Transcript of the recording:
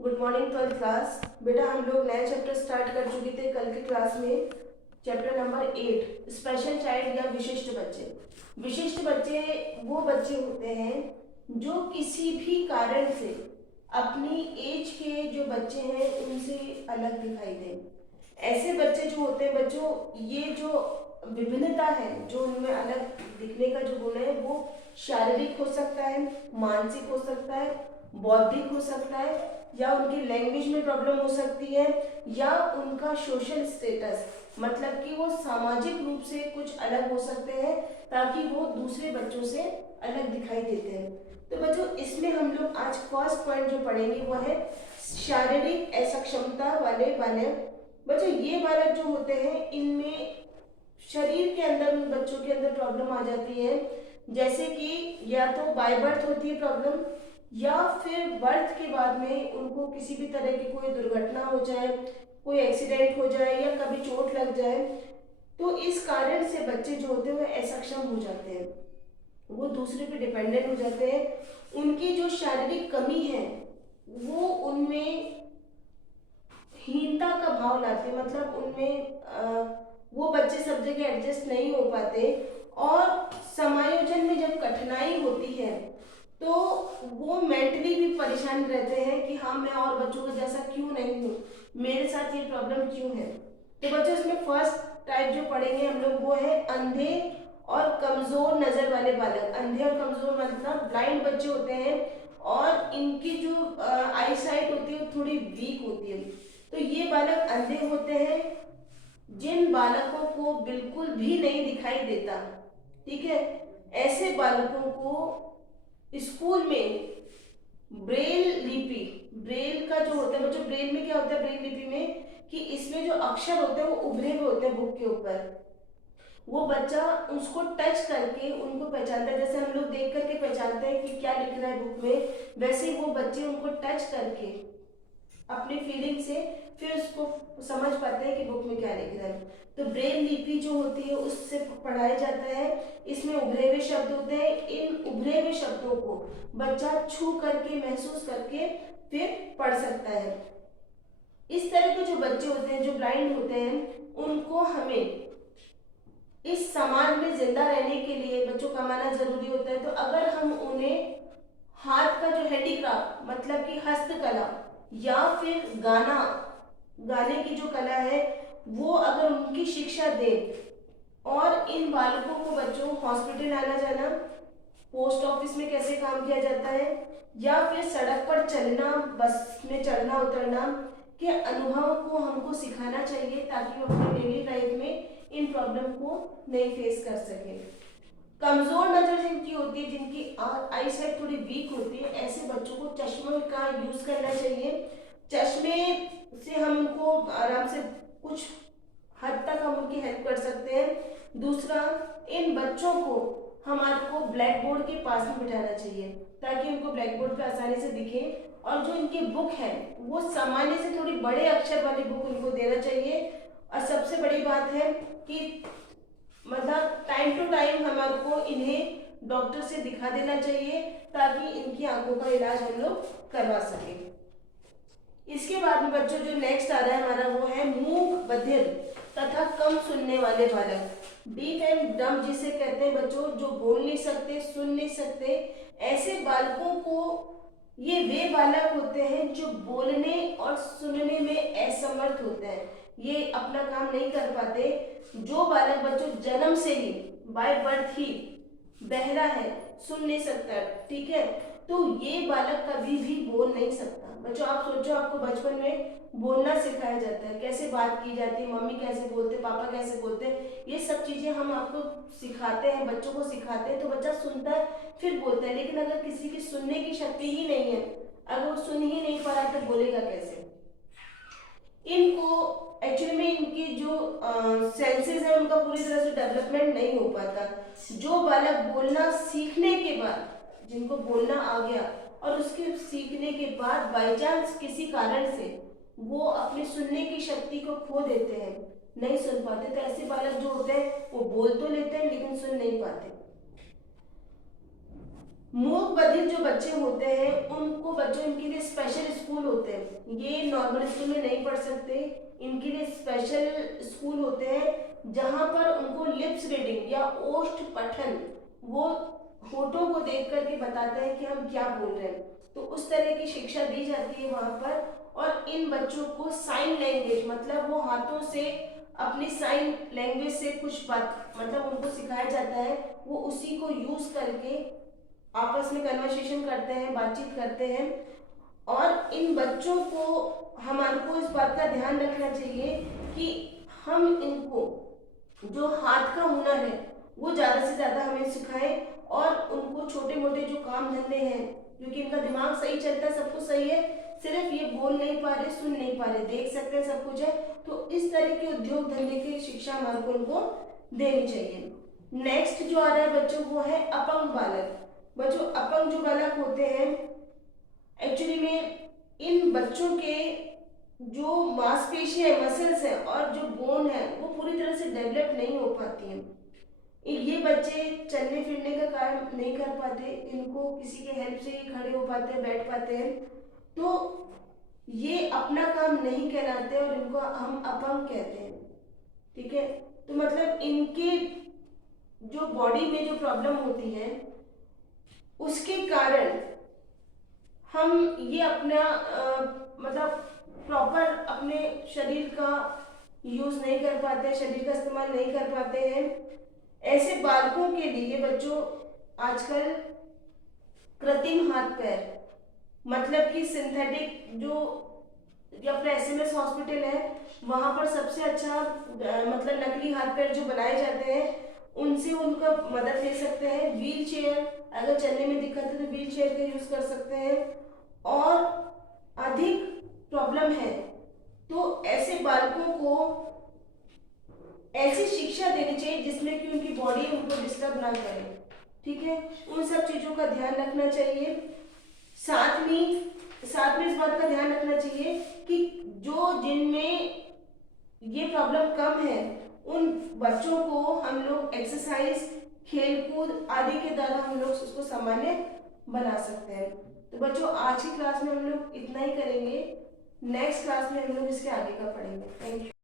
Good morning 12th class. बेटा हम लोग नया चैप्टर स्टार्ट कर चुके थे कल की क्लास में। चैप्टर नंबर 8 स्पेशल चाइल्ड या विशिष्ट बच्चे। विशिष्ट बच्चे वो बच्चे होते हैं जो किसी भी कारण से अपनी एज के जो बच्चे हैं उनसे अलग दिखाई दें। ऐसे बच्चे जो होते हैं बच्चों, ये जो विभिन्नता है जो उनमें अलग दिखने का जो गुण है वो शारीरिक हो सकता है, मानसिक हो सकता है, बौद्धिक हो सकता है, या उनकी लैंग्वेज में प्रॉब्लम हो सकती है, या उनका सोशल स्टेटस मतलब कि वो सामाजिक रूप से कुछ अलग हो सकते हैं ताकि वो दूसरे बच्चों से अलग दिखाई देते हैं। तो बच्चों इसमें हम लोग आज फर्स्ट पॉइंट जो पढ़ेंगे वो है शारीरिक असक्षमता वाले बालक। बच्चों ये बालक जो होते हैं इनमें शरीर के अंदर उन बच्चों के अंदर प्रॉब्लम आ जाती है, जैसे कि या तो बाय बर्थ होती है प्रॉब्लम, या फिर बर्थ के बाद में उनको किसी भी तरह की कोई दुर्घटना हो जाए, कोई एक्सीडेंट हो जाए या कभी चोट लग जाए, तो इस कारण से बच्चे जो होते हैं वो असक्षम हो जाते हैं, वो दूसरे पे डिपेंडेंट हो जाते हैं। उनकी जो शारीरिक कमी है वो उनमें हीनता का भाव लाते, मतलब उनमें वो बच्चे सब जगह एडजस्ट नहीं हो पाते, और समायोजन में जब कठिनाई होती है तो वो मेंटली भी परेशान रहते हैं कि हाँ मैं और बच्चों के जैसा क्यों नहीं हूँ, मेरे साथ ये प्रॉब्लम क्यों है। तो बच्चों इसमें फर्स्ट टाइप जो पढ़ेंगे हम लोग वो है अंधे और कमजोर नजर वाले बालक। अंधे और कमजोर मतलब ब्लाइंड बच्चे होते हैं और इनकी जो आई साइट होती है थोड़ी वीक होती है। तो ये बालक अंधे होते हैं जिन बालकों को बिल्कुल भी नहीं दिखाई देता, ठीक है। ऐसे बालकों को स्कूल में ब्रेल लिपि, ब्रेल का जो होता है बच्चों, ब्रेल में क्या होता है ब्रेल लिपि में कि इसमें जो अक्षर होते हैं वो उभरे हुए होते हैं बुक के ऊपर, वो बच्चा उसको टच करके उनको पहचानता है, जैसे हम लोग देख करके पहचानते हैं कि क्या लिख रहा है बुक में, वैसे ही वो बच्चे उनको टच करके अपनी फीलिंग से फिर उसको समझ पाते हैं कि बुक में क्या लिख रहा है। तो ब्रेल लिपि जो होती है उससे पढ़ाया जाता है। इसमें उभरे हुए शब्द होते हैं, इन उभरे हुए शब्दों को बच्चा छू करके महसूस करके फिर पढ़ सकता है। इस तरह के जो बच्चे होते हैं जो ब्लाइंड होते हैं उनको हमें इस समाज में जिंदा रहने के लिए बच्चों कमाना जरूरी होता है। तो अगर हम उन्हें हाथ का जो हैंडीक्राफ्ट मतलब कि हस्तकला या फिर गाने की जो कला है वो अगर उनकी शिक्षा दें, और इन बालकों को बच्चों हॉस्पिटल आना जाना, पोस्ट ऑफिस में कैसे काम किया जाता है, या फिर सड़क पर चलना, बस में चढ़ना उतरना के अनुभव को हमको सिखाना चाहिए ताकि वो अपने डेली लाइफ में इन प्रॉब्लम को नहीं फेस कर सके। कमजोर नजर जिनकी होती है, जिनकी आई साइट थोड़ी वीक होती है, ऐसे बच्चों को चश्मे का यूज करना चाहिए। चश्मे से हम उनको आराम से कुछ हद तक हम उनकी हेल्प कर सकते हैं। दूसरा, इन बच्चों को हमारे को ब्लैक बोर्ड के पास में बिठाना चाहिए ताकि उनको ब्लैक बोर्ड पे आसानी से दिखे, और जो इनकी बुक है वो सामान्य से थोड़ी बड़े अक्षर वाली बुक उनको देना चाहिए। और सबसे बड़ी बात है कि मतलब टाइम टू टाइम हमारे को इन्हें डॉक्टर से दिखा देना चाहिए ताकि इनकी आंखों का इलाज हम लोग करवा सकें। इसके बाद में बच्चों जो नेक्स्ट आ रहा है हमारा वो है मूक बधिर तथा कम सुनने वाले बालक। डीफ एंड डम्ब जिसे कहते हैं बच्चों, जो बोल नहीं सकते, सुन नहीं सकते, ऐसे बालकों को, ये वे बालक होते हैं जो बोलने और सुनने में असमर्थ होते हैं, ये अपना काम नहीं कर पाते। जो बालक बच्चों जन्म से ही बाय बर्थ ही बहरा है, सुन नहीं सकता, ठीक है, तो ये बालक कभी भी बोल नहीं सकता। बच्चों आप सोचो, आपको बचपन में बोलना सिखाया जाता है, कैसे बात की जाती है, मम्मी कैसे बोलते, पापा कैसे बोलते, ये सब चीजें हम आपको सिखाते हैं, बच्चों को सिखाते हैं, तो बच्चा सुनता है फिर बोलता है। लेकिन अगर किसी की सुनने की शक्ति ही नहीं है, अगर वो सुन ही नहीं पा रहा तो बोलेगा कैसे। इनको एक्चुअली में इनकी जो सेंसेस है उनका पूरी तरह से डेवलपमेंट नहीं हो पाता। जो बालक बोलना सीखने के बाद, जिनको बोलना आ गया और उसके सीखने के बाद बाई चांस किसी कारण से वो अपनी सुनने की शक्ति को खो देते हैं, नहीं सुन पाते, तो ऐसे बालक जो होते हैं वो बोल तो लेते हैं लेकिन सुन नहीं पाते। मूक बधिर जो बच्चे होते हैं उनको बच्चों इनके लिए स्पेशल स्कूल होते हैं, ये नॉर्मल स्कूल में नहीं पढ़ सकते, इनके लिए स्पेशल स्कूल होते हैं जहाँ पर उनको लिप्स रीडिंग या ओष्ठ पठन, वो होठों को देख करके बताते हैं कि हम क्या बोल रहे हैं, तो उस तरह की शिक्षा दी जाती है वहाँ पर। और इन बच्चों को साइन लैंग्वेज मतलब वो हाथों से अपनी साइन लैंग्वेज से कुछ बात मतलब उनको सिखाया जाता है, वो उसी को यूज करके आपस में कन्वर्सेशन करते हैं, बातचीत करते हैं। और इन बच्चों को हमारे को इस बात का ध्यान रखना चाहिए कि हम इनको जो हाथ का हुनर है वो ज़्यादा से ज़्यादा हमें सिखाएं, और उनको छोटे मोटे जो काम धंधे हैं, क्योंकि इनका दिमाग सही चलता है, सब कुछ सही है, सिर्फ ये बोल नहीं पा रहे, सुन नहीं पा रहे, देख सकते हैं सब कुछ है, तो इस तरह के उद्योग धंधे की शिक्षा हमारे को इनको देनी चाहिए। नेक्स्ट जो आ रहा है बच्चों वो है अपंग बालक। बच्चों अपंग जो बालक होते हैं एक्चुअली में इन बच्चों के जो मांसपेशियां मसल्स हैं और जो बोन है वो पूरी तरह से डेवलप नहीं हो पाती हैं, ये बच्चे चलने फिरने का कार्य नहीं कर पाते, इनको किसी के हेल्प से ही खड़े हो पाते हैं, बैठ पाते हैं, तो ये अपना काम नहीं कहलाते और इनको हम अपंग कहते हैं। ठीक है, तो मतलब इनके जो बॉडी में जो प्रॉब्लम होती है उसके कारण हम ये अपना मतलब प्रॉपर अपने शरीर का यूज नहीं कर पाते, शरीर का इस्तेमाल नहीं कर पाते हैं। ऐसे बालकों के लिए बच्चों आजकल कृत्रिम हाथ पैर मतलब कि सिंथेटिक जो अपना एसएमएस हॉस्पिटल है वहां पर सबसे अच्छा मतलब नकली हाथ पैर जो बनाए जाते हैं उनसे उनका मदद ले सकते हैं। व्हील चेयर अगर चलने में दिक्कत है तो व्हील चेयर का यूज कर सकते हैं, और अधिक प्रॉब्लम है तो ऐसे बालकों को ऐसी शिक्षा देनी चाहिए जिसमें कि उनकी बॉडी उनको डिस्टर्ब ना करे। ठीक है, उन सब चीजों का ध्यान रखना चाहिए। साथ में इस बात का ध्यान रखना चाहिए कि जो जिनमें ये प्रॉब्लम कम है उन बच्चों को हम लोग एक्सरसाइज खेलकूद आदि के द्वारा हम लोग उसको सामान्य बना सकते हैं। तो बच्चों आज की क्लास में हम लोग इतना ही करेंगे, नेक्स्ट क्लास में हम लोग इसके आगे का पढ़ेंगे। Thank you.